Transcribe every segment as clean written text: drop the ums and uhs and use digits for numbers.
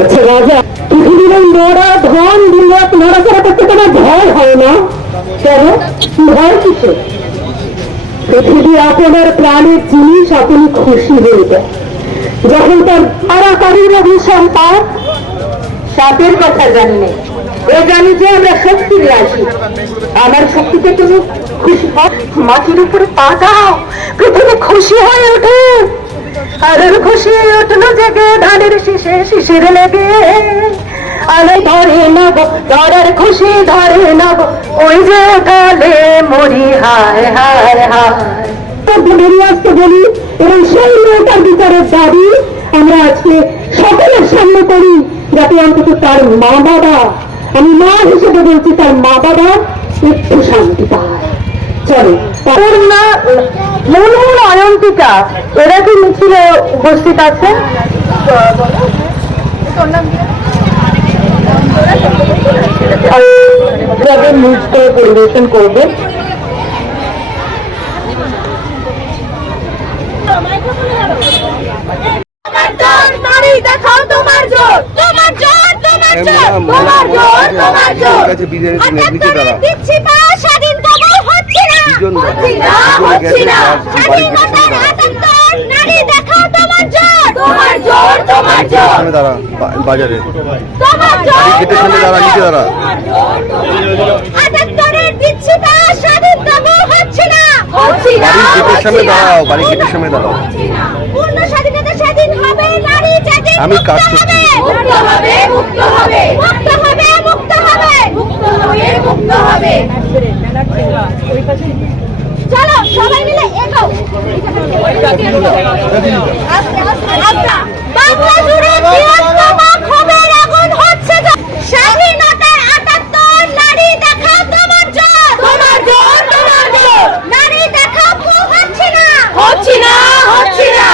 আচ্ছা রাজা, পৃথিবীর এই নোড়া ধন দুনিয়া নড়াচড়া করতে তোমার ভয় হয় না? কেন ভয় কিসে? পৃথিবী আপনার প্রাণের জিনিস আপনি খুশি হয়ে যায় যখন তার আরাকারীর অভিশাপ পার। সাপের কথা জানি না, এ জানি যে আমরা শক্তির রাশি। আমার শক্তিতে তুমি খুশি হও, মাটির উপরে পা দাও, পৃথিবী খুশি হয়ে ওঠে। আর খুশি উঠলো জেগে ধানের শীষে শিশির লেগে, আরে ধরে নেব ধরার খুশি ধরে নেব, ওই যে কালে মরি হায় হায় হায়। বেরিয়ে আসতে বলি এবং সেই মেয়েটার বিচারের দাবি আমরা আজকে সকলের সামনে করি, যাতে অন্তত তার মা বাবা, আমি মা হিসেবে বলছি, তার মা বাবা একটু শান্তি পায়। চলো পূর্ণা, মনু, অয়ন্তিকা এরা কি মিছিলে উপস্থিত আছেন? নৃত্য পরিবেশন করবে। দেখাও তোমার জোর, তোমার জোর, তোমার জোর, তোমার জোর, তোমার জোর। দিচ্ছি পা, স্বাধীন কবল হচ্ছে না, হচ্ছে না, হচ্ছে না। স্বাধীনতার আতঙ্কর নারী দেখাও তোমার জোর, তোমার জোর, তোমার জোর। সামনে দাঁড়া বাজারে, তোমার জোর, গেটের সামনে দাঁড়া, নিচে দাঁড়া। আতঙ্করের দিচ্ছি পা, স্বাধীন কবল হচ্ছে না, হচ্ছে না। বাড়ির গেটের সামনে দাঁড়াও, বাড়ির গেটের সামনে দাঁড়াও। পূর্ণ স্বাধীনতা স্বাধীন হবে নারী, জাতি আমি কাজ করছি। মুক্ত হবে, মুক্ত হবে, মুক্ত হবে, মুক্ত হবে, মুক্ত হবে, মুক্ত হবে। চলো সবাই মিলে এগো। বাংলা জুড়ে বৃহত্তম ক্ষোভের আগুন হচ্ছে, স্বাধীনতার ৭৮ নারী দেখাও তোমার জোর, তোমার জোর, তোমার জোর। নারী দেখাও হচ্ছে না, হচ্ছে না, হচ্ছে না।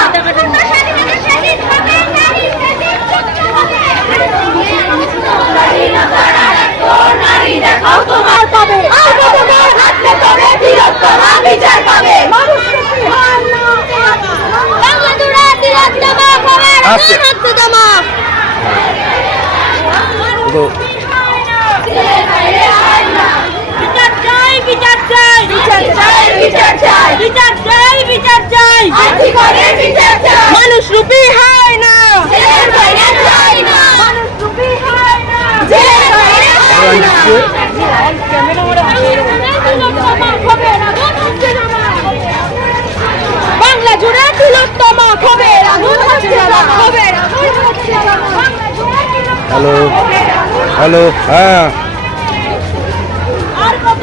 স্বাধীন হবে নারী, জাতি মুক্ত হবে। স্বাধীনতার ৭৮ নারী দেখাও তোমার পাবে, আর তোমার হাতে তবে বৃহত্তম বিচার পাবে। বাংলা জুড়ে বৃহত্তম ক্ষোভের আগুন হচ্ছে জমা। বিচার চাই, বিচার চাই, বিচার চাই, বিচার চাই, বিচার চাই, বিচার চাই। মানুষ রূপী হয় না, মানুষ রূপী হয় না। বাংলা জুড়ে তিলোত্তম ক্ষোভের আগুন হচ্ছে জমা, ক্ষোভের আগুন হচ্ছে জমা। হ্যালো হ্যালো, হ্যাঁ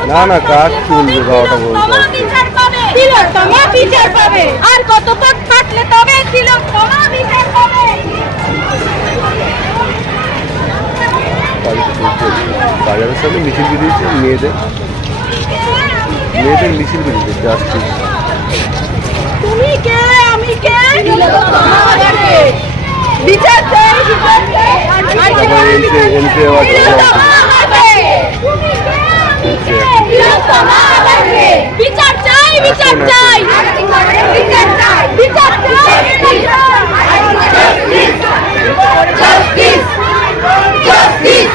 না না কাজ চলবে, বাবাটা বলতে বিচার পাবে, তিলোত্তম বিচার পাবে। আর কত পথ কাটলে তবে তিলোত্তম বিচার পাবে। বাজারের সামনে মিছিল বেরিয়েছে, মেয়েদের মিছিল বেরিয়েছে, যাচ্ছি। তুমি কে, আমি কে, বিচার চাই, বিচার চাই। বিচার চাই, বিচার চাই, বিচার চাই, বিচার চাই। Justice, justice,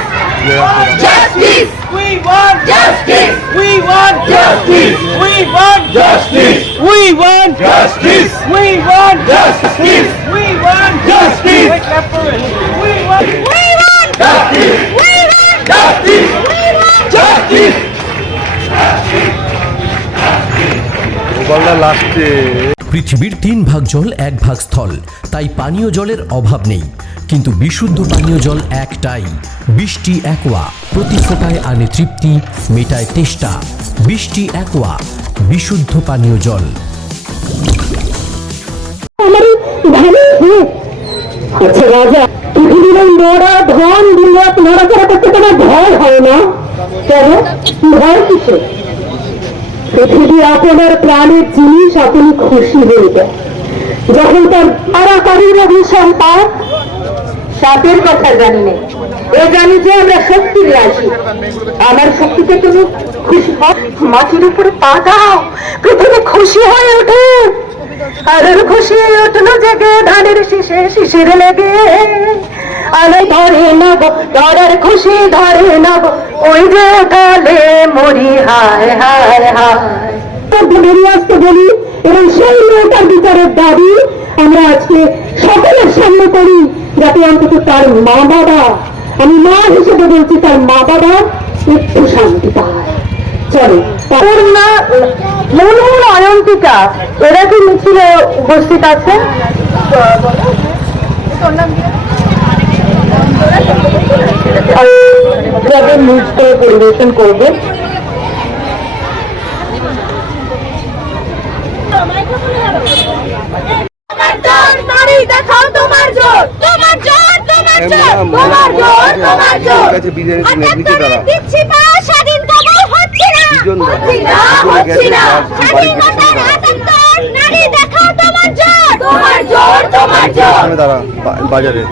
justice. We want justice. We want justice. We want justice. We want justice. We want justice. We want justice. We want justice. We want justice. We want justice. লাস্টে পৃথিবীর ৩ ভাগ জল ১ ভাগ স্থল, তাই পানীয় জলের অভাব নেই। কিন্তু বিশুদ্ধ পানীয় জল একটাই, বৃষ্টি অ্যাকোয়া। প্রতি ফোঁটায় আনে তৃপ্তি, মেটায় তেষ্টা। বৃষ্টি অ্যাকোয়া, বিশুদ্ধ পানীয় জল। আচ্ছা রাজা, পৃথিবীর এই নোড়া ধন দুনিয়া নড়াচড়া করতে তোমার ভয় হয় না? কেন ভয় কিসে? পৃথিবী আপনার প্রাণের জিনিস আপনি খুশি হয়ে যায় যখন তার আরাকারীর অভিশাপ পার। সাপের কথা জানি না, এ জানি যে আমরা শক্তির রাশি। আমার শক্তিতে তুমি খুশি হও, মাটির উপরে পা দাও, পৃথিবী খুশি হয়ে ওঠে। আর খুশি উঠলো জেগে ধানের শীষে শিশির লেগে, আলে ধরে নেব ধরার খুশি ধরে নেব ওই যে গলে মরি হায় হায় হায় আজকে বলি এবং সেই মেয়েটার বিচারের দাবি আমরা আজকে সকলের সামনে করি, যাতে অন্তত তার মা বাবা, আমি মা হিসেবে বলছি, তার মা বাবা একটু শান্তি পায়। চলো পূর্ণা, মনুর, অয়ন্তিকা এরা কি মিছিলে উপস্থিত আছেন? নৃত্য পরিবেশন করবে। নারী দেখাও তোমার জোর, তোমার জোর, তোমার জোর, তোমার জোর, তোমার জোর। দিচ্ছি পা, স্বাধীনতম হচ্ছে না, হচ্ছে না, হচ্ছে না। স্বাধীনতার আটাত্তর, নারী দেখাও তোমার জোর, তোমার জোর, তোমার জোর। দাঁড়া বাজারে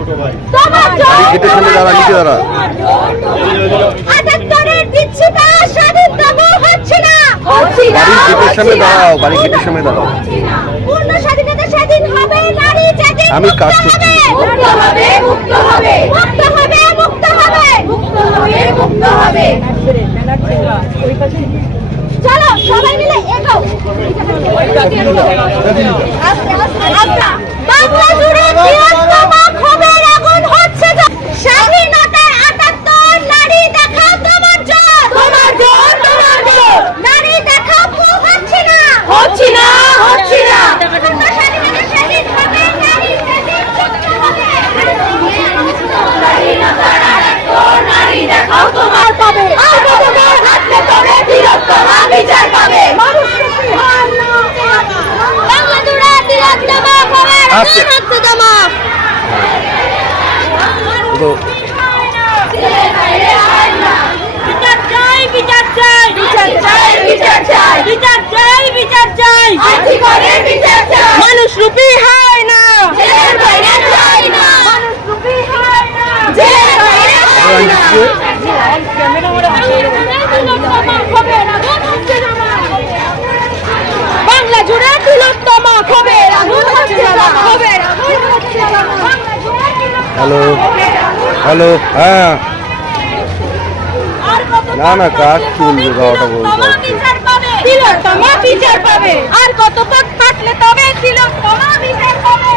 তোমার জোর, গেটের সামনে দাঁড়া, নিচে দাঁড়া। আটাত্তরের দিচ্ছি পা, স্বাধীনতম হচ্ছে না, হচ্ছে না, বাড়ির গেটের সামনে হচ্ছে না। দাঁড়াও, বাড়ির গেটের সামনে দাঁড়াও। পূর্ণ স্বাধীনতা স্বাধীন হবে, নারী যেদিন আমি কাজ মুক্ত করছি। হবে, মুক্ত হবে, মুক্ত হবে, মুক্ত হবে, মুক্ত হবে, মুক্ত হবে, মুক্ত হবে। চলো সবাই মিলে এগো। আস্তে, আস্তে, আস্তে। বাংলা জুড়ে বৃহত্তম ক্ষোভের আগুন হচ্ছে যে স্বাধীনতার ৭৮, নারী দেখাও তোমার জোর, তোমার জোর, তোমার জোর। নারী দেখাও হচ্ছে না, হচ্ছে না, হচ্ছে না। পূর্ণ স্বাধীনতা স্বাধীন হবে, নারী যেদিন মুক্ত হবে। স্বাধীনতার ৭৮, নারী দেখাও তোমার পাবে, আর তোমার হাতে তবে বৃহত্তম বিচার পাবে। মানুষরূপী হার না, বাংলা জুড়ে বৃহত্তম ক্ষোভের আগুন হচ্ছে জমা। তো বিচার চাই, বিচার চাই, বিচার চাই, বিচার চাই, বিচার চাই, বিচার চাই। আর্থিকভাবে বিচার চাই। মানুষ রূপী হয় না, জেলের বাইরে চাই না। মানুষ রূপী হয় না, জেলের বাইরে চাই না। বাংলা জুড়ে তিলোত্তম ক্ষোভের আগুন হচ্ছে জমা, ক্ষোভের আগুন হচ্ছে জমা। বাংলা জুড়ে তিলোত্তম হ্যালো হ্যালো, হ্যাঁ না না কাজ চলবে, বারোটা বলতে হচ্ছে। তিলোত্তম বিচার পাবে, আর কত পথ কাটলে তবে তিলোত্তম বিচার পাবে।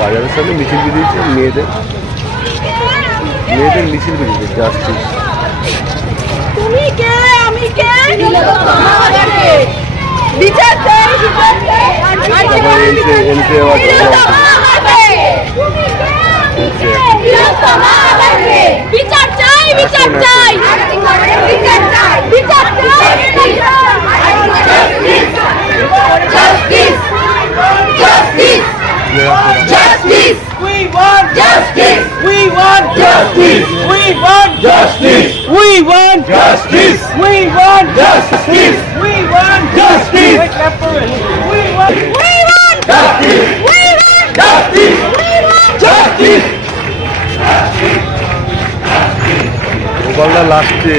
বাজারের সামনে মিছিল বেরিয়েছে মেয়েদের মিছিল বেরিয়েছে জাস্টিস। তুমি কে, আমি কে, তিলোত্তম আমাদেরকে বিচার চাই, বিচার চাই। এমসি আবার তিলোত্তম আমাদেরকে, তুমি কে, আমি কে, তিলোত্তম আমাদেরকে বিচার চাই, বিচার চাই, বিচার চাই, বিচার চাই। Justice, justice, justice, We want justice, we want Justice. we want Justice. we want Justice. we want Justice. we want Justice. Wait, clap for it. We want we want Justice. we want Justice. we want Justice. গোপালদা লাস্টে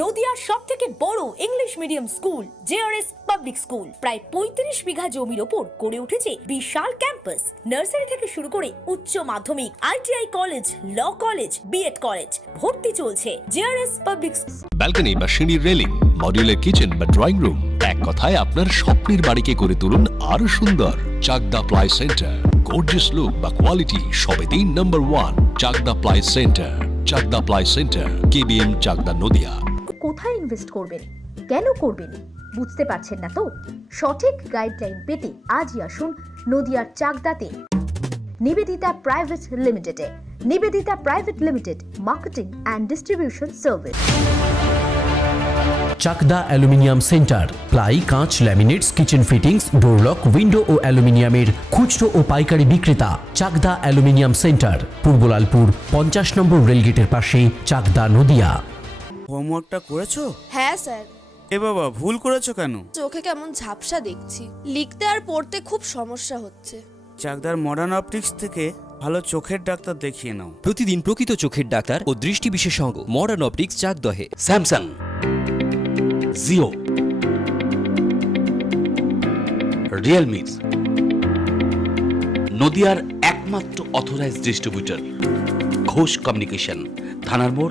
নদিয়ার সব থেকে বড় English medium school JRS public school প্রায় ৩৫ বিঘা জমির ওপর গড়ে উঠেছে বিশাল ক্যাম্পাস। নার্সারি থেকে শুরু করে উচ্চ মাধ্যমিক, ITI college, law college, BEd college, ভর্তি চলছে জেআরএস পাবলিক। ব্যালকনি বা সিঁড়ির রেলিং, মডিউলার কিচেন বা ড্রয়িং রুম, এক কথায় আপনার স্বপ্নের বাড়িকে করে তুলুন আরো সুন্দর। Chakdah ply centre, gorgeous look বা কোয়ালিটি সবে ৩ number 1 Chakdah ply centre. Chakdah ply centre, KBM, Chakdah, Nadia. কোথায় ইনভেস্ট করবেন, কেন করবেন বুঝতে পারছেন না তো? সঠিক গাইডলাইন পেতে আজই আসুন নদিয়ার চাকদাতে নিবেদিতা প্রাইভেট লিমিটেডে। Nivedita private limited, marketing and distribution service. Chakdah aluminium centre, ply, কাঁচ, laminates, kitchen fittings, door lock, window ও অ্যালুমিনিয়ামের খুচরো ও পাইকারি বিক্রেতা। Chakdah aluminium centre, Purbalalpur 50 number রেলগেটের পাশে, চাকদা, নদিয়া। হোমওয়ার্কটা করেছো? হ্যাঁ স্যার। এ বাবা, ভুল করেছো কেন? চোখে কেমন ঝাপসা দেখছি, লিখতে আর পড়তে খুব সমস্যা হচ্ছে। চাকদার মডার্ন অপটিক্স থেকে ভালো চোখের ডাক্তার দেখিয়ে নাও। প্রতিদিন প্রকৃত চোখের ডাক্তার ও দৃষ্টি বিশেষজ্ঞ মডার্ন অপটিক্স চাকদহে। স্যামসাং, জিও, রিয়েলমি, নদিয়ার একমাত্র অথরাইজড ডিস্ট্রিবিউটর ঘোষ কমিউনিকেশন, থানার মোড়,